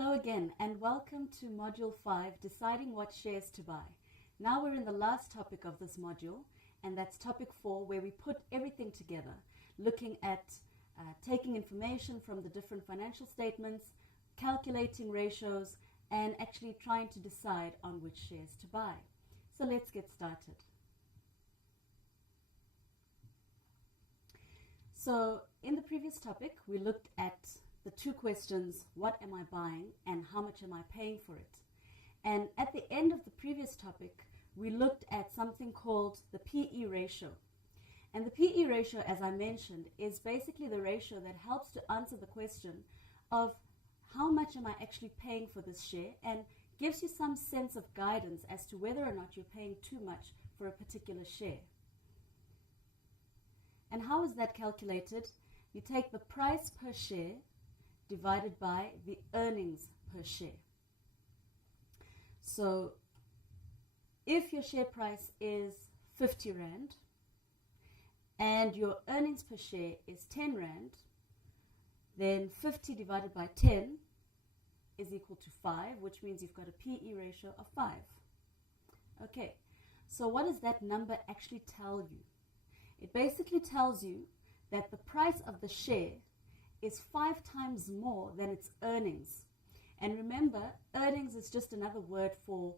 Hello again and welcome to Module 5, Deciding What Shares to Buy. Now we're in the last topic of this module, and that's topic 4, where we put everything together, looking at taking information from the different financial statements, calculating ratios, and actually trying to decide on which shares to buy. So let's get started. So in the previous topic, we looked at the two questions, what am I buying and how much am I paying for it? And at the end of the previous topic, we looked at something called the PE ratio. And the PE ratio, as I mentioned, is basically the ratio that helps to answer the question of how much am I actually paying for this share, and gives you some sense of guidance as to whether or not you're paying too much for a particular share. And how is that calculated? You take the price per share divided by the earnings per share. So if your share price is 50 Rand and your earnings per share is 10 Rand, then 50 divided by 10 is equal to 5, which means you've got a PE ratio of 5. Okay, so what does that number actually tell you? It basically tells you that the price of the share is 5 times more than its earnings. And remember, earnings is just another word for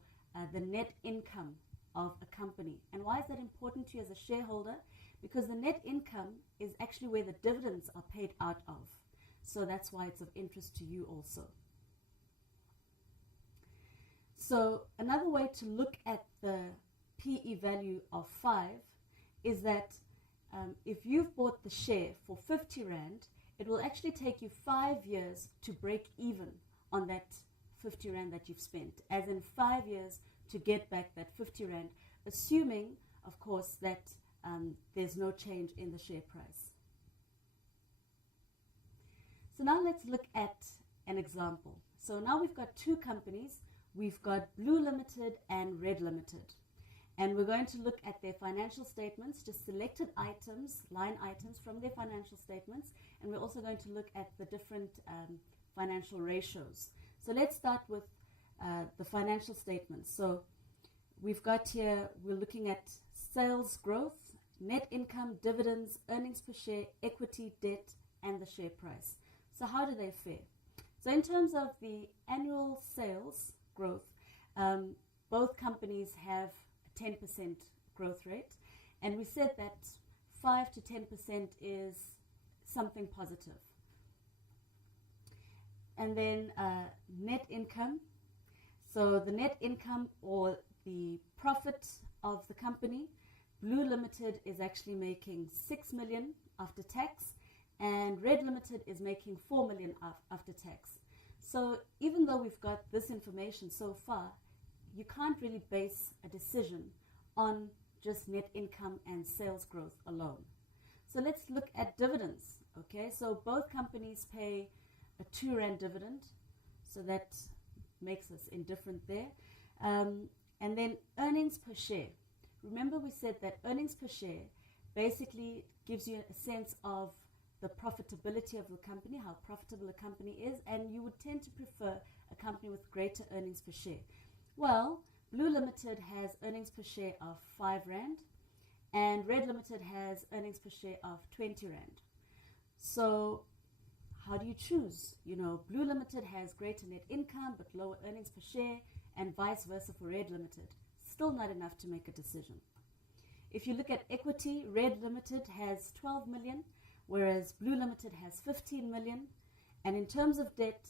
the net income of a company. And why is that important to you as a shareholder? Because the net income is actually where the dividends are paid out of. So that's why it's of interest to you also. So another way to look at the PE value of 5 is that if you've bought the share for 50 Rand, it will actually take you 5 years to break even on that 50 Rand that you've spent, as in 5 years to get back that 50 Rand, assuming, of course, that there's no change in the share price. So now let's look at an example. So now we've got two companies. We've got Blue Limited and Red Limited. And we're going to look at their financial statements, just selected items, line items from their financial statements. And we're also going to look at the different financial ratios. So let's start with the financial statements. So we've got here, we're looking at sales growth, net income, dividends, earnings per share, equity, debt, and the share price. So how do they fare? So in terms of the annual sales growth, both companies have a 10% growth rate. And we said that 5 to 10% is something positive. And then net income. So the net income or the profit of the company, Blue Limited is actually making 6 million after tax, and Red Limited is making 4 million after tax. So even though we've got this information so far, you can't really base a decision on just net income and sales growth alone. So let's look at dividends. Okay, so both companies pay a 2 Rand dividend, so that makes us indifferent there. And then earnings per share. Remember, we said that earnings per share basically gives you a sense of the profitability of the company, how profitable a company is, and you would tend to prefer a company with greater earnings per share. Well, Blue Limited has earnings per share of 5 Rand, and Red Limited has earnings per share of 20 Rand. So how do you choose? You know, Blue Limited has greater net income but lower earnings per share, and vice versa for Red Limited. Still not enough to make a decision. If you look at equity, Red Limited has 12 million, whereas Blue Limited has 15 million. And in terms of debt,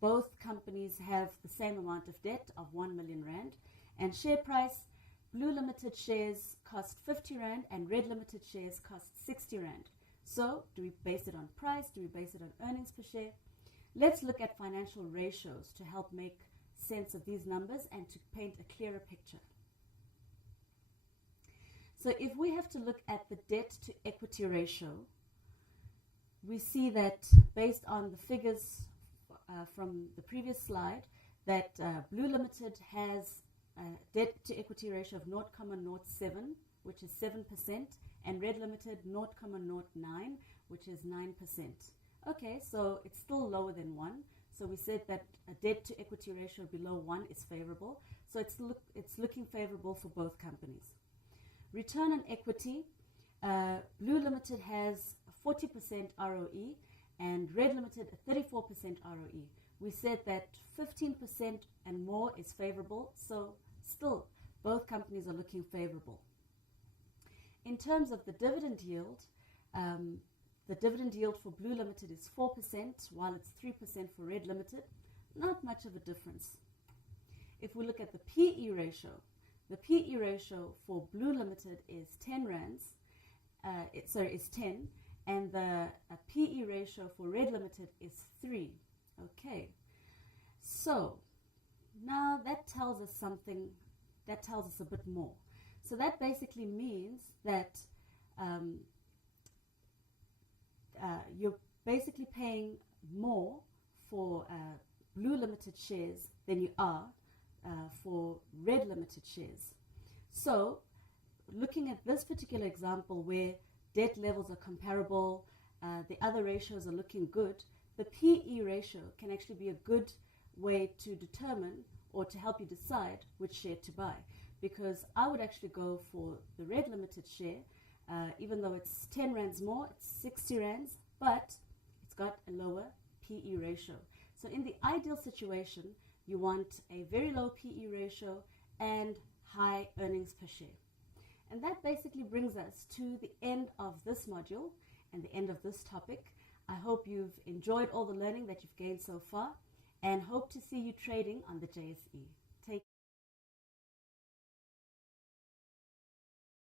both companies have the same amount of debt of 1 million Rand. And share price, Blue Limited shares cost 50 Rand and Red Limited shares cost 60 Rand. So do we base it on price? Do we base it on earnings per share? Let's look at financial ratios to help make sense of these numbers and to paint a clearer picture. So if we have to look at the debt to equity ratio, we see that based on the figures from the previous slide, that Blue Limited has a debt to equity ratio of 0.07, which is 7%, and Red Limited 0.09, which is 9%. Okay, so it's still lower than 1. So we said that a debt to equity ratio below 1 is favorable. So it's looking favorable for both companies. Return on equity, Blue Limited has 40% ROE and Red Limited a 34% ROE. We said that 15% and more is favorable, so still both companies are looking favorable. In terms of the dividend yield, the dividend yield for Blue Limited is 4%, while it's 3% for Red Limited. Not much of a difference. If we look at the PE ratio, the PE ratio for Blue Limited is 10 rands, is 10, and the PE ratio for Red Limited is 3. Okay, so now that tells us something, that tells us a bit more. So that basically means that you're basically paying more for Blue Limited shares than you are for Red Limited shares. So looking at this particular example where debt levels are comparable, the other ratios are looking good, the PE ratio can actually be a good way to determine or to help you decide which share to buy. Because I would actually go for the Red Limited share, even though it's 10 rands more, it's 60 rands, but it's got a lower PE ratio. So in the ideal situation, you want a very low PE ratio and high earnings per share. And that basically brings us to the end of this module and the end of this topic. I hope you've enjoyed all the learning that you've gained so far and hope to see you trading on the JSE.